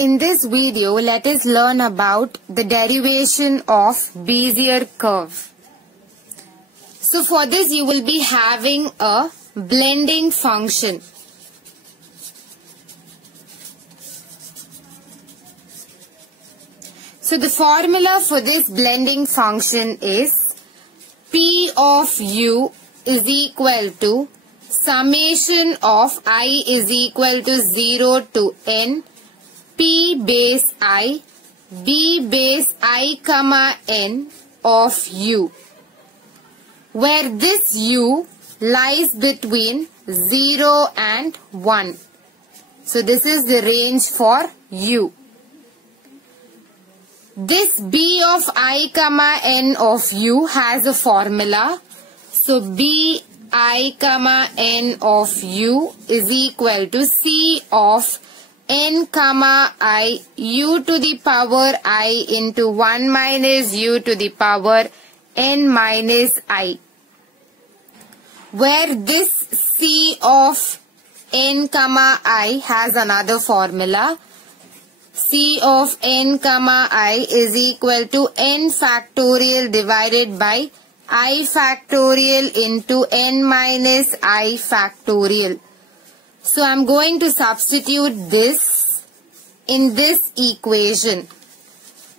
In this video, let us learn about the derivation of Bezier curve. So for this, you will be having a blending function. So the formula for this blending function is P of u is equal to summation of I is equal to 0 to n P base I B base I comma n of u, where this u lies between 0 and 1. So this is the range for u. This B of I comma n of u has a formula. So B I comma n of u is equal to C of n comma I u to the power I into 1 minus u to the power n minus I, where this C of n comma I has another formula. C of n comma I is equal to n factorial divided by I factorial into n minus I factorial. So I'm going to substitute this in this equation.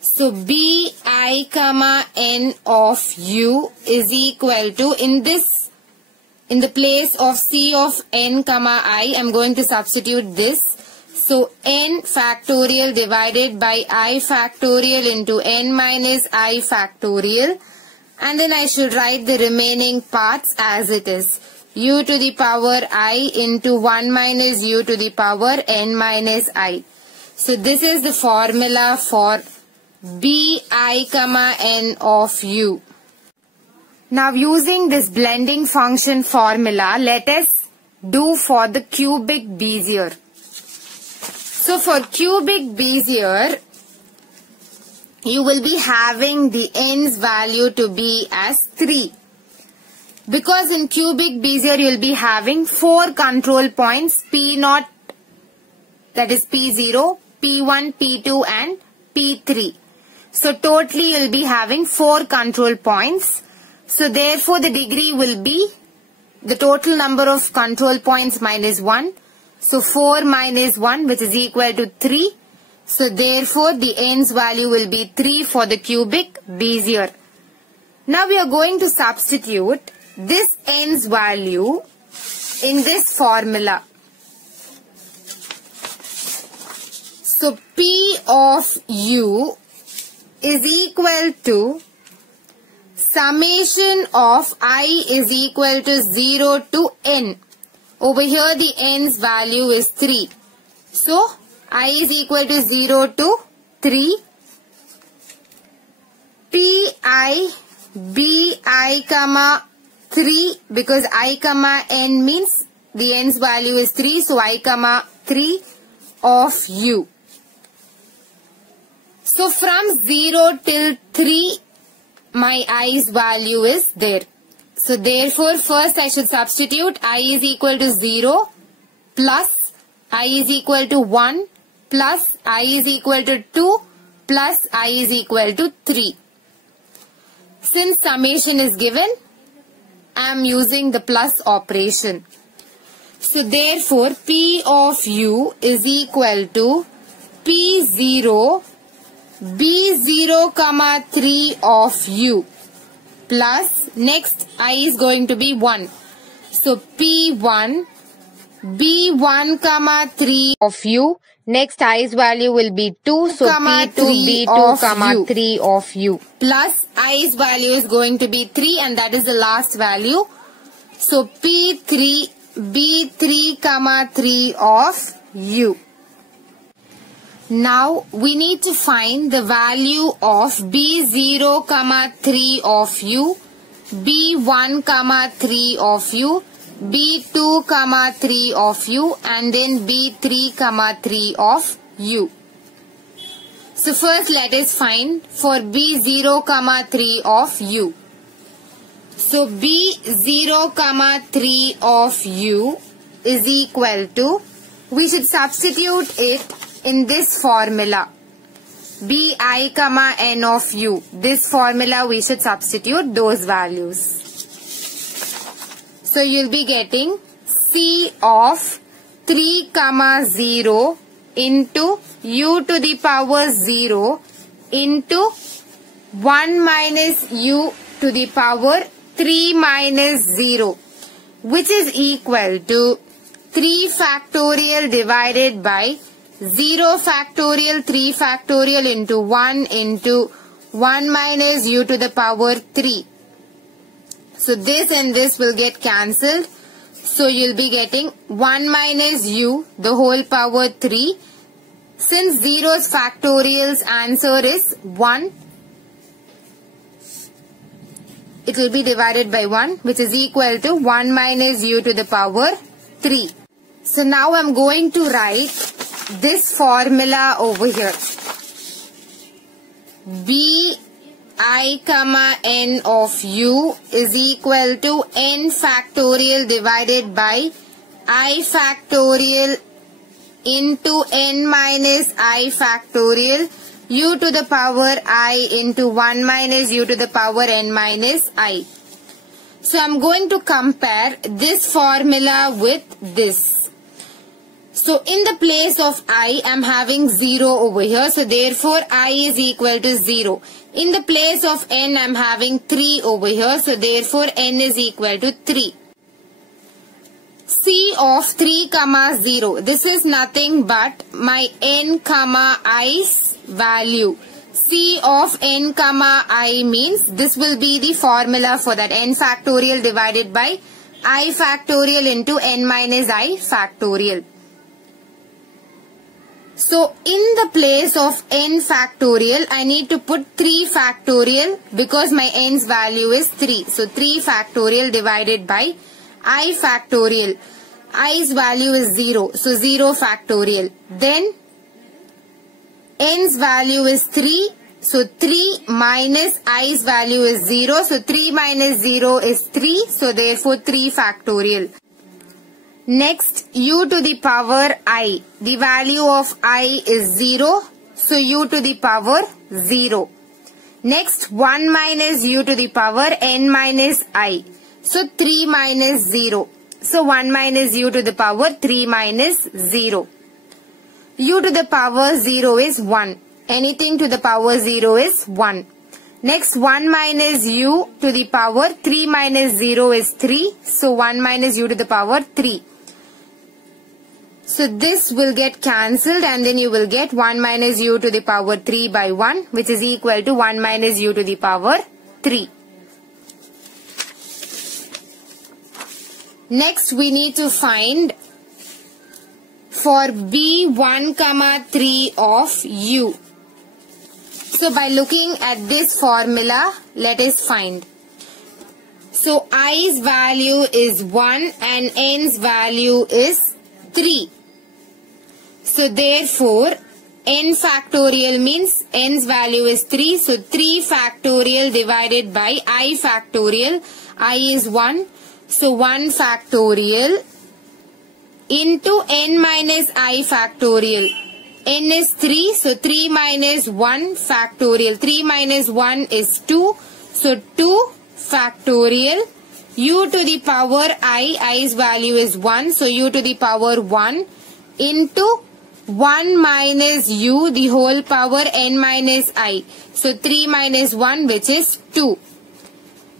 So B I comma n of u is equal to, in the place of C of n comma I, I'm going to substitute this. So n factorial divided by I factorial into n minus I factorial. And then I should write the remaining parts as it is. U to the power I into 1 minus u to the power n minus I. So this is the formula for B I comma n of u. Now using this blending function formula, let us do for the cubic Bezier. So for cubic Bezier, you will be having the n's value to be as 3. Because in cubic Bezier, you will be having 4 control points, P0, that is P0, P1, P2 and P3. So totally you will be having 4 control points. So therefore the degree will be the total number of control points minus 1. So 4 minus 1, which is equal to 3. So therefore the n's value will be 3 for the cubic Bezier. Now we are going to substitute this n's value in this formula. So P of u is equal to summation of I is equal to 0 to n. Over here the n's value is 3. So I is equal to 0 to 3. Pi bi comma 3, because I comma n means the n's value is 3. So I comma 3 of u. So from 0 till 3 my i's value is there. So therefore first I should substitute I is equal to 0 plus I is equal to 1 plus I is equal to 2 plus I is equal to 3. Since summation is given, I am using the plus operation. So therefore P of u is equal to P0 B0 comma 3 of u plus next I is going to be 1. So P1 B1 comma 3 of u. Next i's value will be 2. So P2 B2 comma 3 of u. Plus i's value is going to be 3 and that is the last value. So P3 B3 comma 3 of u. Now we need to find the value of B0 comma 3 of u, B1 comma 3 of u, B2 comma 3 of u and then B3 comma 3 of u. So first let us find for B0 comma 3 of u. So B0 comma 3 of u is equal to, we should substitute it in this formula, bi comma n of u, this formula we should substitute those values. So you'll be getting c of 3 comma 0 into u to the power 0 into 1 minus u to the power 3 minus 0, which is equal to 3 factorial divided by 0 factorial 3 factorial into 1 minus u to the power 3. So this and this will get cancelled. So you'll be getting 1 minus u the whole power 3. Since 0's factorial's answer is 1, it will be divided by 1, which is equal to 1 minus u to the power 3. So now I'm going to write this formula over here. bi comma n of u is equal to n factorial divided by I factorial into n minus I factorial u to the power I into 1 minus u to the power n minus I. So I'm going to compare this formula with this. So in the place of I am having 0 over here. So therefore I is equal to 0. In the place of n I'm having 3 over here. So therefore n is equal to 3. C of 3 comma 0. This is nothing but my n comma i's value. C of n comma I means this will be the formula for that, n factorial divided by I factorial into n minus I factorial. So in the place of n factorial, I need to put 3 factorial because my n's value is 3. So 3 factorial divided by I factorial. I's value is 0. So 0 factorial. Then n's value is 3. So 3 minus I's value is 0. So 3 minus 0 is 3. So therefore 3 factorial. Next, u to the power I. The value of I is 0. So u to the power 0. Next, 1 minus u to the power n minus I. So 3 minus 0. So 1 minus u to the power 3 minus 0. U to the power 0 is 1. Anything to the power 0 is 1. Next, 1 minus u to the power 3 minus 0 is 3. So 1 minus u to the power 3. So this will get cancelled and then you will get 1 minus u to the power 3 by 1, which is equal to 1 minus u to the power 3. Next we need to find for b1 comma 3 of u. So by looking at this formula, let us find. So i's value is 1 and n's value is 3. So therefore, n factorial means n's value is 3. So 3 factorial divided by I factorial. I is 1. So 1 factorial into n minus I factorial. N is 3. So 3 minus 1 factorial. 3 minus 1 is 2. So 2 factorial. U to the power I's value is 1. So u to the power 1 into 1 minus u the whole power n minus I. So 3 minus 1, which is 2.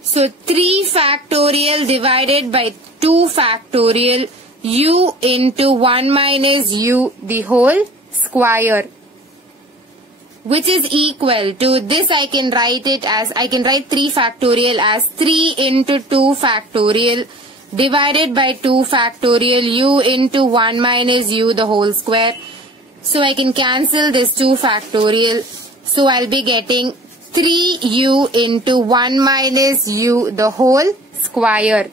So 3 factorial divided by 2 factorial u into 1 minus u the whole square, which is equal to this. I can write 3 factorial as 3 into 2 factorial divided by 2 factorial u into 1 minus u the whole square. So I can cancel this 2 factorial. So I'll be getting 3u into 1 minus u the whole square.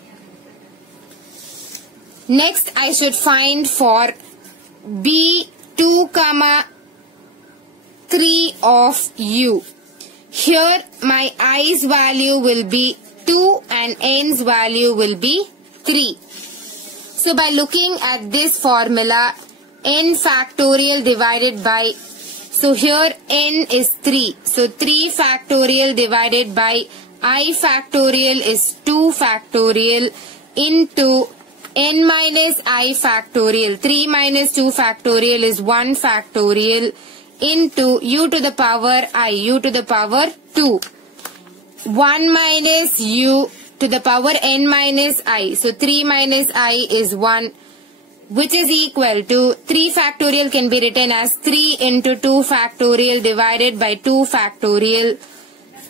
Next I should find for b2 comma 3 of u. Here my i's value will be 2 and n's value will be 3. So by looking at this formula, n factorial divided by, so here n is 3. So 3 factorial divided by I factorial is 2 factorial into n minus I factorial. 3 minus 2 factorial is 1 factorial into u to the power I, u to the power 2. 1 minus u to the power n minus I. So 3 minus I is 1, which is equal to 3 factorial can be written as 3 into 2 factorial divided by 2 factorial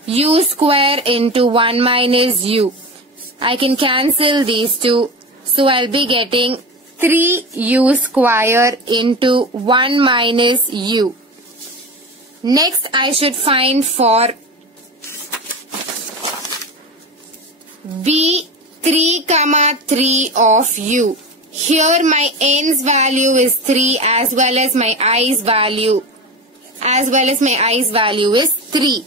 u square into 1 minus u. I can cancel these two. So I'll be getting 3u square into 1 minus u. Next I should find for b3, 3 of u. Here my n's value is 3 as well as my i's value is 3.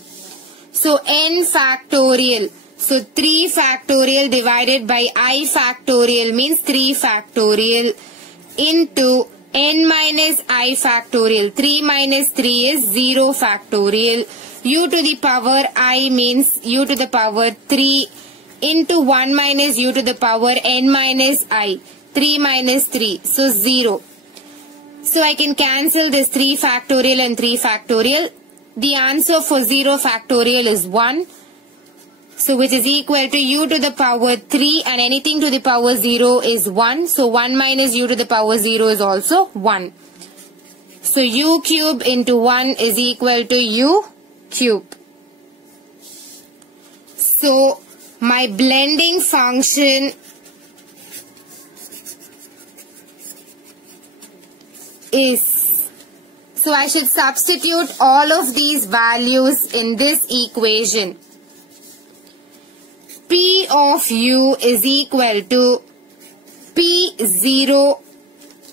So n factorial. So 3 factorial divided by I factorial means 3 factorial into n minus I factorial. 3 minus 3 is 0 factorial. U to the power I means u to the power 3 into 1 minus u to the power n minus I. 3 minus 3. So 0. So I can cancel this 3 factorial and 3 factorial. The answer for 0 factorial is 1. So which is equal to u to the power 3 and anything to the power 0 is 1. So 1 minus u to the power 0 is also 1. So u cube into 1 is equal to u cube. So my blending function is, so I should substitute all of these values in this equation. P of u is equal to P0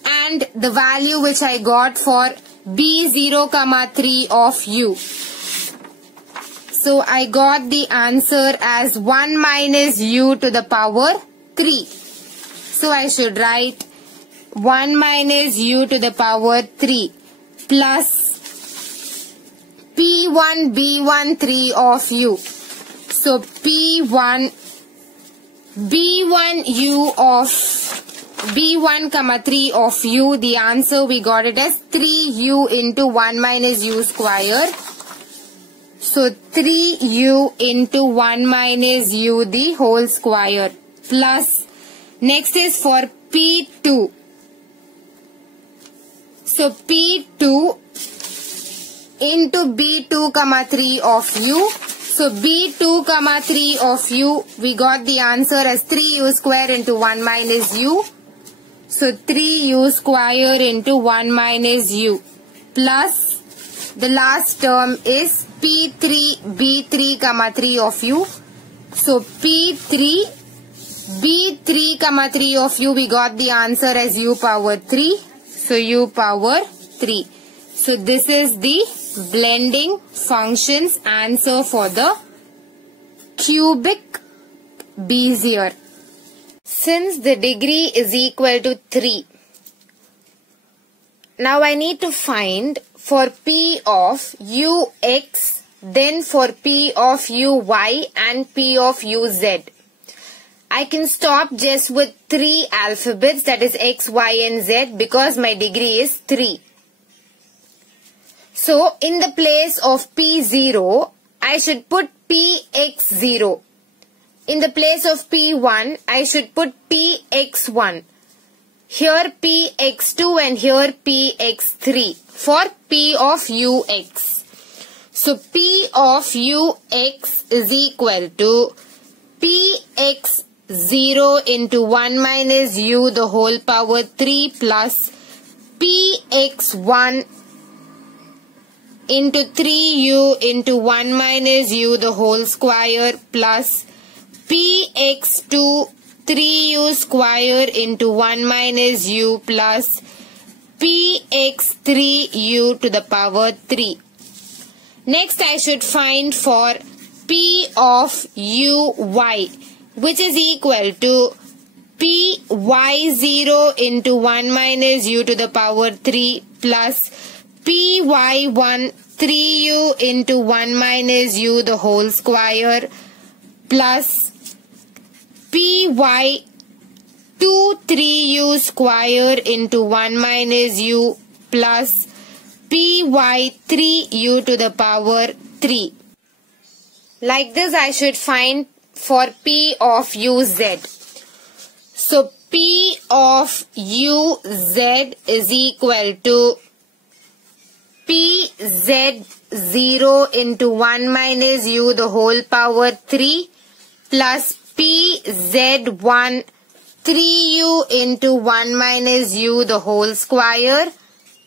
and the value which I got for B0, 3 of u. So I got the answer as 1 minus u to the power 3. So I should write 1 minus u to the power 3 plus P1, B1, 3 of u. So P1, B1 u of B1, 3 of u, the answer we got it as 3u into 1 minus u square. So 3u into 1 minus u the whole square plus, next is for P2. So P2 into B2, 3 of u. So B2, 3 of u, we got the answer as 3u square into 1 minus u. So 3u square into 1 minus u plus the last term is P3, B3, 3 of u. So P3, B3, 3 of u, we got the answer as u power 3. So u power 3. So this is the blending function's answer for the cubic Bezier. Since the degree is equal to 3, now I need to find for P of ux, then for P of uy and P of uz. I can stop just with 3 alphabets, that is x, y and z, because my degree is 3. So in the place of P0, I should put Px0. In the place of P1, I should put Px1. Here Px2 and here Px3 for P of ux. So P of ux is equal to Px0 into 1 minus u the whole power 3 plus Px1 into 3u into 1 minus u the whole square plus Px2 3u square into 1 minus u plus Px3u to the power 3. Next I should find for P of uy, which is equal to py0 into 1 minus u to the power 3 plus py1 3u into 1 minus u the whole square plus py2 3u square into 1 minus u plus py3u to the power 3. Like this I should find for p of uz. So p of uz is equal to pz0 into 1 minus u the whole power 3 plus pz1 3u into 1 minus u the whole square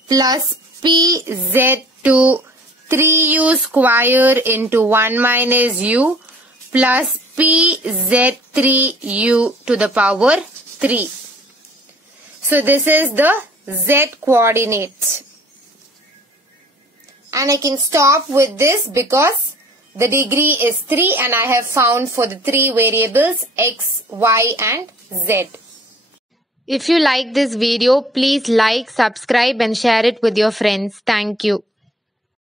plus pz2 3u square into 1 minus u plus pz3u to the power 3. So this is the z coordinate. And I can stop with this because the degree is 3 and I have found for the 3 variables x, y and z. If you like this video, please like, subscribe and share it with your friends. Thank you.